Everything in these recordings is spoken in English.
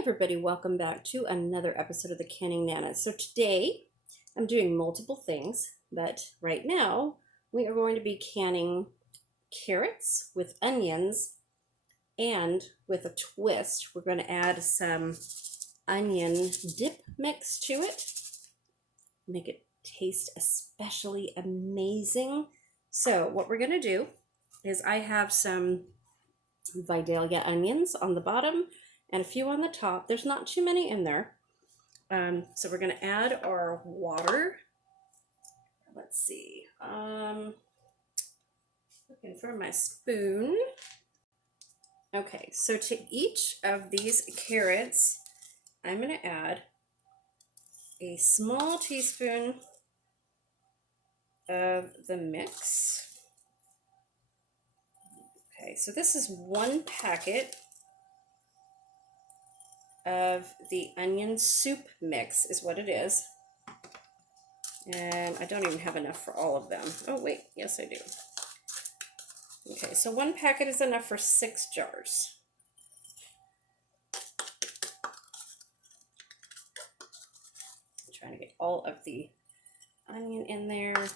everybody, welcome back to another episode of the Canning Nanas. So today I'm doing multiple things, but right now we are going to be canning carrots with onions, and with a twist we're going to add some onion dip mix to it, make it taste especially amazing. So what we're going to do is I have some Vidalia onions on the bottom and a few on the top. There's not too many in there. So we're going to add our water. Let's see. Looking for my spoon. Okay, so to each of these carrots, I'm going to add a small teaspoon of the mix. Okay, so this is 1 packet of the onion soup mix is what it is. And I don't even have enough for all of them. Oh wait, yes I do. Okay, so 1 packet is enough for 6 jars. I'm trying to get all of the onion in there. A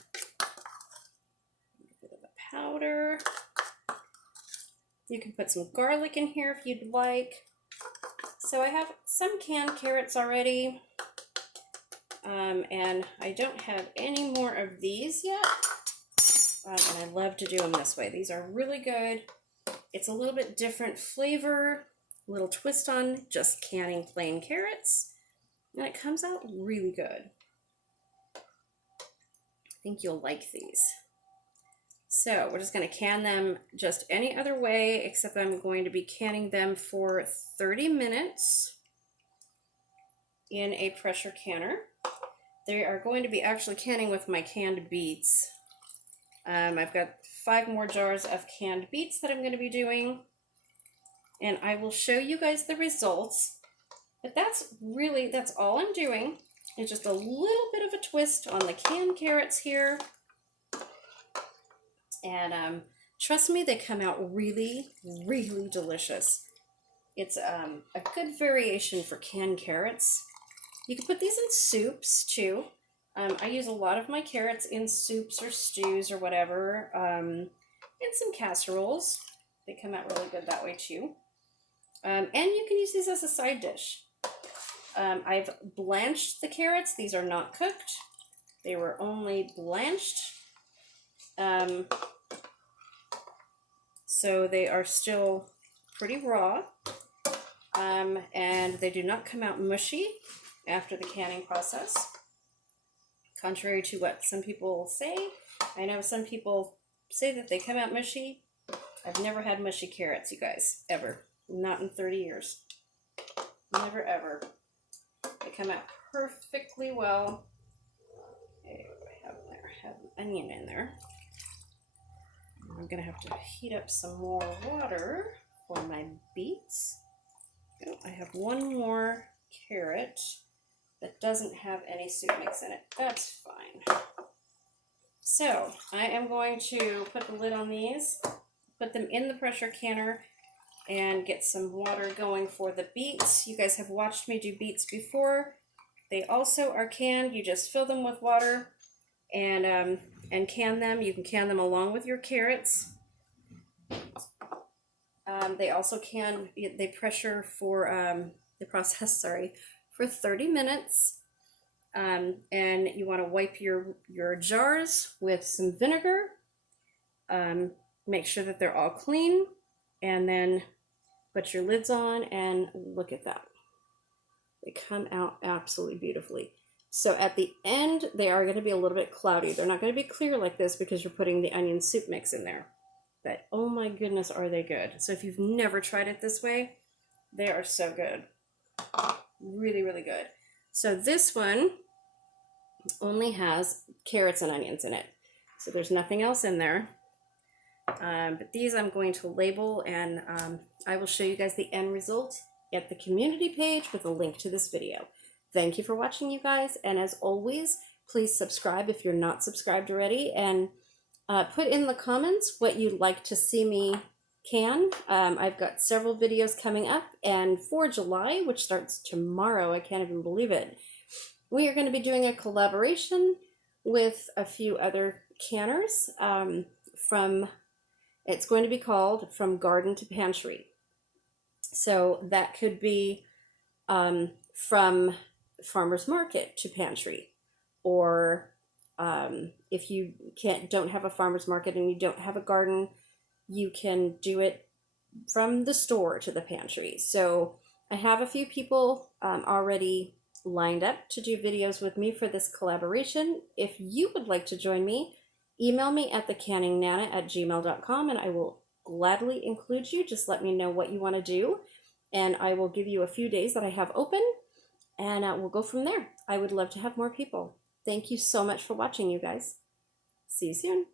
bit of the powder. You can put some garlic in here if you'd like. So I have some canned carrots already, and I don't have any more of these yet, and I love to do them this way. These are really good. It's a little bit different flavor, a little twist on just canning plain carrots, and it comes out really good. I think you'll like these. So we're just going to can them just any other way, except I'm going to be canning them for 30 minutes in a pressure canner. They are going to be actually canning with my canned beets. I've got 5 more jars of canned beets that I'm going to be doing, and I will show you guys the results. But that's all I'm doing. It's just a little bit of a twist on the canned carrots here. And trust me, they come out really, really delicious. It's a good variation for canned carrots. You can put these in soups too. I use a lot of my carrots in soups or stews or whatever, and some casseroles. They come out really good that way too. And you can use these as a side dish. I've blanched the carrots. These are not cooked. They were only blanched. So they are still pretty raw, and they do not come out mushy after the canning process, contrary to what some people say. I know some people say that they come out mushy. I've never had mushy carrots, you guys, ever. Not in 30 years. Never, ever. They come out perfectly well. Okay, what do I have there? I have an onion in there. I'm going to have to heat up some more water for my beets. Oh, I have 1 more carrot that doesn't have any soup mix in it. That's fine. So I am going to put the lid on these, put them in the pressure canner, and get some water going for the beets. You guys have watched me do beets before. They also are canned. You just fill them with water and can them. You can can them along with your carrots. They also they process for 30 minutes. And you want to wipe your jars with some vinegar. Make sure that they're all clean, and then put your lids on, and look at that. They come out absolutely beautifully. So at the end, they are going to be a little bit cloudy. They're not going to be clear like this because you're putting the onion soup mix in there. But oh my goodness, are they good. So if you've never tried it this way, they are so good. Really, really good. So this one only has carrots and onions in it. So there's nothing else in there. But these I'm going to label, and I will show you guys the end result at the community page with a link to this video. Thank you for watching, you guys, and as always, please subscribe if you're not subscribed already, and put in the comments what you'd like to see me can. I've got several videos coming up, and for July, which starts tomorrow, I can't even believe it, we are going to be doing a collaboration with a few other canners it's going to be called From Garden to Pantry. So that could be from farmer's market to pantry, or if you don't have a farmer's market and you don't have a garden, you can do it from the store to the pantry. So I have a few people already lined up to do videos with me for this collaboration. If you would like to join me, email me at thecanningnana@gmail.com and I will gladly include you. Just let me know what you want to do, and I will give you a few days that I have open, and we'll go from there. I would love to have more people. Thank you so much for watching, you guys. See you soon.